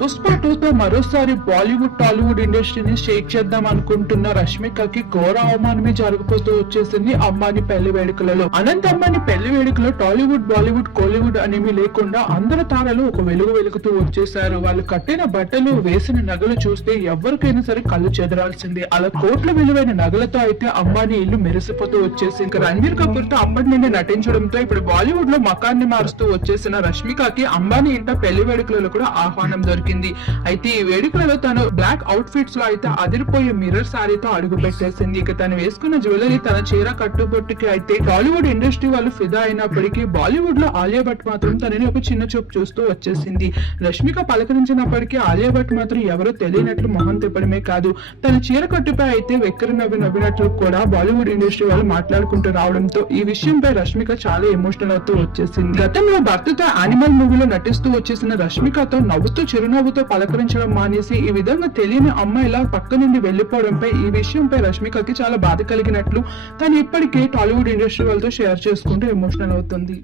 పుష్ప 2తో మరోసారి బాలీవుడ్ టాలీవుడ్ ఇండస్ట్రీని షేక్ చేద్దాం అనుకుంటున్న రష్మికకి ఘోర అవమానమే జరగబోతూ వచ్చేసింది అంబానీ పెళ్లి వేడుకలలో. అనంత అంబానీ పెళ్లి వేడుకలో టాలీవుడ్ బాలీవుడ్ కోలీవుడ్ అనేవి లేకుండా అందరు తారలు ఒక వెలుగుతూ వచ్చేసారు. వాళ్ళు కట్టిన బట్టలు వేసిన నగలు చూస్తే ఎవరికైనా సరే కళ్ళు చెదరాల్సిందే. అలా కోట్ల విలువైన నగలతో అయితే అంబానీ ఇల్లు మెరిసిపోతూ వచ్చేసి ఇంకా రణ్వీర్ కపూర్ తో అప్పటి నుండి నటించడంతో ఇప్పుడు బాలీవుడ్ లో మకాన్ని మారుస్తూ వచ్చేసిన రష్మికకి అంబానీ ఇంట పెళ్లి వేడుకలలో కూడా ఆహ్వానం దొరికింది. అయితే ఈ వేడుకలలో తను బ్లాక్ అవుట్ ఫిట్స్ లో అయితే అదిరిపోయే మిర్రర్ సారీతో అడుగు పెట్టేసింది. ఇక తను వేసుకున్న జ్యువెలరీ తన చీర కట్టుబొట్టుకి అయితే టాలీవుడ్ ఇండస్ట్రీ వాళ్ళు ఫిదా అయినప్పటికీ బాలీవుడ్ లో ఆలియా భట్ మాత్రం తనని ఒక చిన్న చూపు చూస్తూ వచ్చేసింది. రష్మిక పలకరించినప్పటికీ ఆలియా భట్ మాత్రం ఎవరో తెలియనట్లు మొహం తిప్పడమే కాదు, తన చీర కట్టుపై అయితే వెక్కరు నవ్వినట్లు కూడా బాలీవుడ్ ఇండస్ట్రీ వాళ్ళు మాట్లాడుకుంటూ రావడంతో ఈ విషయంపై రష్మిక చాలా ఎమోషనల్ అవుతూ వచ్చేసింది. గతంలో భర్తతో యానిమల్ మూవీలో నటిస్తూ వచ్చేసిన రష్మికతో నవ్వుతూ చిరునవ్వుతో పలకరించడం మానేసి ఈ విధంగా తెలియని అమ్మాయిలా పక్క నుండి వెళ్లిపోవడంపై ఈ విషయంపై రష్మికకి చాలా బాధ కలిగినట్లు తను ఇప్పటికే టాలీవుడ్ ఇండస్ట్రీ వాళ్ళతో షేర్ చేసుకుంటూ ఎమోషనల్ అవుతుంది.